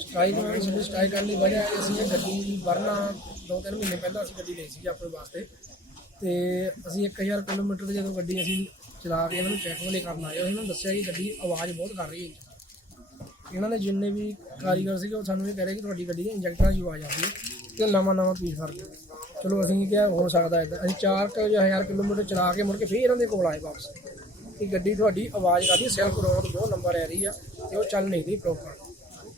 Strike strike ਕਰਨ ਦੀ ਵਜ੍ਹਾ ਹੈ। ਕਿ ਅਸੀਂ ਇਹ ਗੱਡੀ ਵਰਨਾ ਦੋ ਤਿੰਨ ਮਹੀਨੇ ਪਹਿਲਾਂ ਅਸੀਂ ਗੱਡੀ ਲਈ ਸੀ ਆਪਣੇ ਵਾਸਤੇ। ਤੇ ਅਸੀਂ 1000 ਕਿਲੋਮੀਟਰ ਤੇ ਜਦੋਂ ਗੱਡੀ ਅਸੀਂ ਚਲਾ ਕੇ ਇਹਨਾਂ ਨੂੰ ਚੈੱਕ ਵਾਲੇ ਕਰਨ ਆਏ, ਉਹਨਾਂ ਨੇ ਦੱਸਿਆ ਕਿ ਗੱਡੀ ਆਵਾਜ਼ ਬਹੁਤ ਕਰ ਰਹੀ ਹੈ। ਇਹਨਾਂ ਦੇ ਜਿੰਨੇ ਵੀ ਕਾਰੀਗਰ ਸੀਗੇ, ਉਹ ਸਾਨੂੰ ਇਹ ਕਹਿ ਰਹੇ ਕਿ ਤੁਹਾਡੀ ਗੱਡੀ ਦੇ ਇੰਜੈਕਟਰਾਂ ਦੀ ਆਵਾਜ਼ ਆਉਂਦੀ ਹੈ ਤੇ ਨਵਾਂ ਨਵਾਂ ਪੀਸ ਫ਼ਰਕ ਚਲੋ ਅਸੀਂ ਕਿਹਾ, ਹੋ ਸਕਦਾ ਇਦਾਂ। ਅਸੀਂ 4 ਜਾਂ 1000 ਕਿਲੋਮੀਟਰ ਚਲਾ ਕੇ ਮੁੜ ਕੇ ਫੇਰ ਇਹਨਾਂ ਦੇ ਕੋਲ ਆਏ ਵਾਪਸ। ਕਿ ਗੱਡੀ ਤੁਹਾਡੀ ਆਵਾਜ਼ ਕਰਦੀ ਸੈਲਫ ਰੋਡ ਬਹੁਤ ਨੰਬਰ ਆ ਰਹੀ ਆ ਤੇ ਉਹ ਚੱਲ ਨਹੀਂ ਰਹੀ ਪ੍ਰੋਪਰ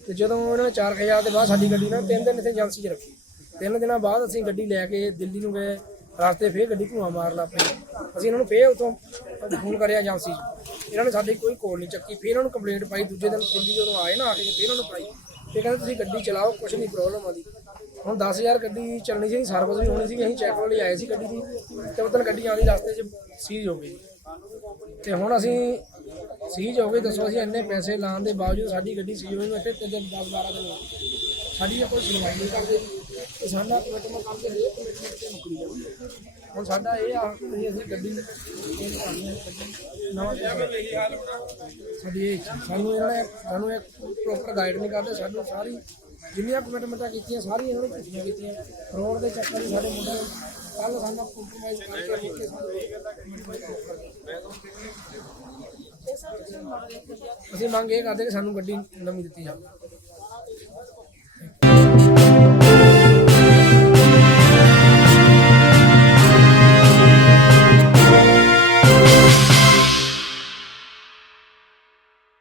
ਤੇ ਜਦੋਂ ਉਹਨਾਂ ਨੇ 4000 ਦੇ ਬਾਅਦ ਸਾਡੀ ਗੱਡੀ ਨਾ ਤਿੰਨ ਦਿਨ ਇੱਥੇ ਏਜੰਸੀ 'ਚ ਰੱਖੀ। ਤਿੰਨ ਦਿਨਾਂ ਬਾਅਦ ਅਸੀਂ ਗੱਡੀ ਲੈ ਕੇ ਦਿੱਲੀ ਨੂੰ ਗਏ, ਰਸਤੇ ਫੇਰ ਗੱਡੀ ਧੂਆਂ ਮਾਰ ਲਾ ਪਈ ਅਸੀਂ ਇਹਨਾਂ ਨੂੰ ਫੇਰ ਉਤੋਂ ਫੋਨ ਕਰਿਆ ਏਜੰਸੀ 'ਚ। ਇਹਨਾਂ ਨੇ ਸਾਡੀ ਕੋਈ ਕੋਲ ਨਹੀਂ ਚੱਕੀ, ਫੇਰ ਉਹਨਾਂ ਨੂੰ ਕੰਪਲੇਂਟ ਪਾਈ, ਦੂਜੇ ਦਿਨ ਦਿੱਲੀ ਜਦੋਂ ਆਏ ਨਾ ਆ ਕੇ ਫੇਰ ਉਹਨਾਂ ਨੂੰ ਪਾਈ। ਤੇ ਕਹਿੰਦੇ ਤੁਸੀਂ ਗੱਡੀ ਚਲਾਓ ਕੁਝ ਨਹੀਂ ਪ੍ਰੋਬਲਮ ਆਦੀ। ਹੁਣ 10000 ਗੱਡੀ ਚੱਲਣੀ ਸੀ ਸਰਵਿਸ ਵੀ ਹੋਣੀ ਸੀ, ਅਸੀਂ ਚੈੱਕ ਵਾਲੀ ਆਏ ਸੀ ਗੱਡੀ ਦੀ, ਤੇ ਉਦੋਂ ਗੱਡੀ ਆਉਂਦੀ ਰਸਤੇ 'ਚ ਸੀਜ਼ ਹੋ ਗਈ। ਤੇ ਹੁਣ ਅਸੀਂ ਸੀਜ ਹੋ ਗਏ ਦੱਸੋ ਅਸੀਂ ਇੰਨੇ ਪੈਸੇ ਲਾਉਣ ਦੇ ਬਾਵਜੂਦ ਸਾਡੀ ਗੱਡੀ ਸੀਜ ਹੋਈ ਨੂੰ ਇੱਥੇ ਤਿੰਨ 10 12 ਦਿਨ ਹੋ ਗਏ। ਸਾਡੀ ਕੋਈ ਸੁਣਵਾਈ ਨਹੀਂ ਕਰਦੇ ਤੇ ਸਾਡਾ ਕਮਿਟਮੈਂਟ ਕਰਕੇ ਦੇ ਕਮਿਟਮੈਂਟ ਤੇ ਮੁਕਰੀ ਜਾਂਦੀ ਹੁਣ ਸਾਡਾ ਇਹ ਆ ਕਿ ਅਸੀਂ ਗੱਡੀ ਨਵਾਂ ਸਾਡੀ ਇਹ ਸਾਨੂੰ ਇਹਨਾਂ ਸਾਨੂੰ ਇੱਕ ਪ੍ਰੋਪਰ ਗਾਈਡ ਨਹੀਂ ਕਰਦੇ। ਸਾਨੂੰ ਸਾਰੀ ਜਿੰਨੀਆਂ ਕਮਿਟਮੈਂਟਾਂ ਕੀਤੀਆਂ ਸਾਰੀਆਂ ਇਹਨਾਂ ਨੇ ਝੂਠੀਆਂ ਕੀਤੀਆਂ। ਰੋਡ ਦੇ ਚੱਕਰ 'ਚ ਸਾਡੇ ਮੁੰਡੇ ਕੱਲ ਸਾਨੂੰ ਕੰਪਰੋਮਾਈਜ਼ ਕਰਕੇ ਲਿਖ ਕੇ ਸਾਨੂੰ ਅਸੀਂ ਮੰਗ ਇਹ ਕਰਦੇ ਕਿ ਸਾਨੂੰ ਗੱਡੀ ਨਵੀਂ ਦਿੱਤੀ ਜਾਵੇ।